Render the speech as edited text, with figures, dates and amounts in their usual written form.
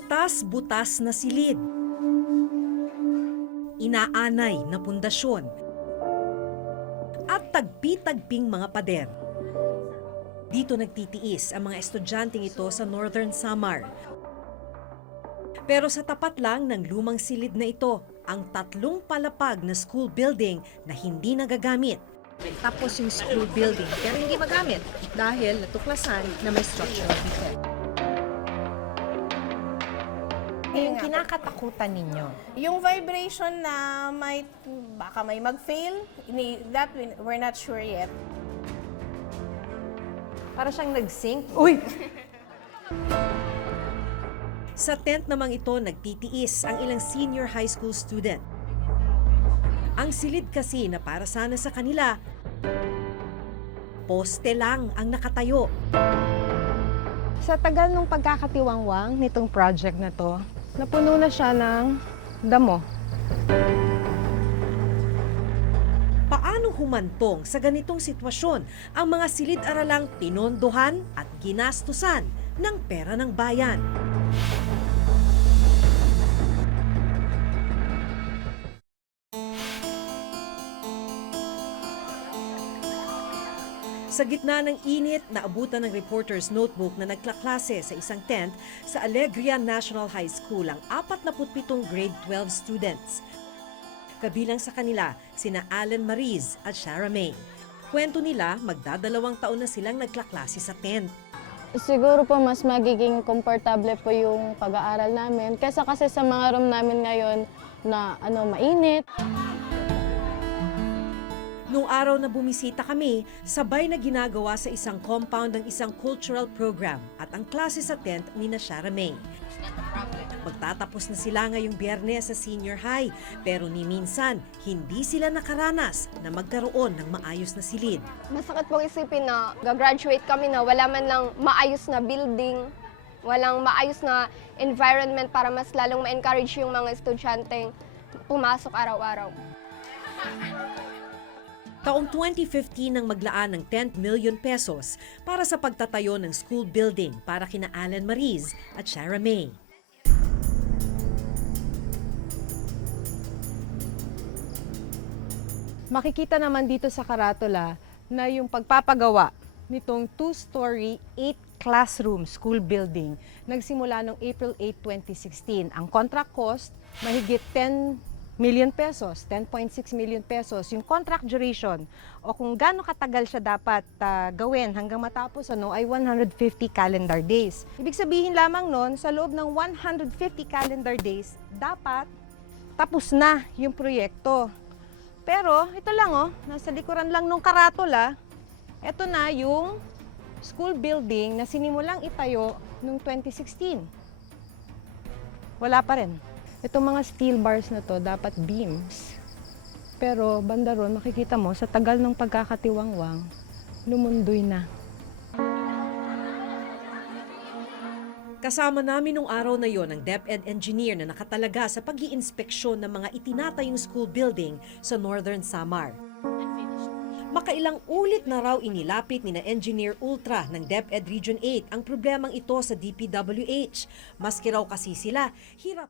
Butas-butas na silid. Inaanay na pundasyon. At tagpi-tagping mga pader. Dito nagtitiis ang mga estudyanteng ito sa Northern Samar. Pero sa tapat lang ng lumang silid na ito, ang 3 palapag na school building na hindi nagagamit. Tapos yung school building, pero hindi magamit dahil natuklasan na may structural defect. Yung kinakatakutan ninyo, Yung vibration na baka may mag-fail, that we're not sure yet. para siyang nag-sync. Uy! Sa tent namang ito nagtitiis ang ilang senior high school student. Ang silid kasi na para sana sa kanila, poste lang ang nakatayo. Sa tagal ng pagkakatiwangwang nitong project na to, napuno na siya ng damo. Paano humantong sa ganitong sitwasyon ang mga silid-aralang pinondohan at ginastusan ng pera ng bayan? Sa gitna ng init, naabutan ng reporter's notebook na nagklaklase sa isang tent sa Alegria National High School ang 47 grade 12 students. Kabilang sa kanila, sina Allen Mariz at Shara May. Kwento nila, magdadalawang taon na silang nagklaklase sa tent. Siguro po mas magiging komportable po yung pag-aaral namin kaysa kasi sa mga room namin ngayon na mainit. Noong araw na bumisita kami, sabay na ginagawa sa isang compound ng isang cultural program at ang klase sa tent ni na Shara May. Magtatapos na sila ngayong Biyernes sa senior high, pero ni minsan, hindi sila nakaranas na magkaroon ng maayos na silid. Masakit pong isipin na gagraduate kami na wala man lang maayos na building, walang maayos na environment para mas lalong ma-encourage yung mga estudyanteng pumasok araw-araw. Taong 2015 nang maglaan ng 10 million pesos para sa pagtatayo ng school building para kina Allen Mariz at Shara May. Makikita naman dito sa karatula na yung pagpapagawa nitong 2-story, 8-classroom school building nagsimula noong April 8, 2016. Ang contract cost, mahigit 10 million pesos, 10.6 million pesos. Yung contract duration o kung gaano katagal siya dapat gawin hanggang matapos ay 150 calendar days. Ibig sabihin lamang nun, sa loob ng 150 calendar days, dapat tapos na yung proyekto. Pero ito lang nasa likuran lang nung karatula, ito na yung school building na sinimulang itayo noong 2016. Wala pa rin. Itong mga steel bars na to dapat beams. Pero banda ron, makikita mo, sa tagal ng pagkakatiwangwang, lumundoy na. Kasama namin nung araw na yon ang DepEd engineer na nakatalaga sa pag-iinspeksyon ng mga itinatayong school building sa Northern Samar. Makailang ulit na raw inilapit ni na Engineer Ultra ng DepEd Region 8 ang problemang ito sa DPWH. Maski raw kasi sila, hirap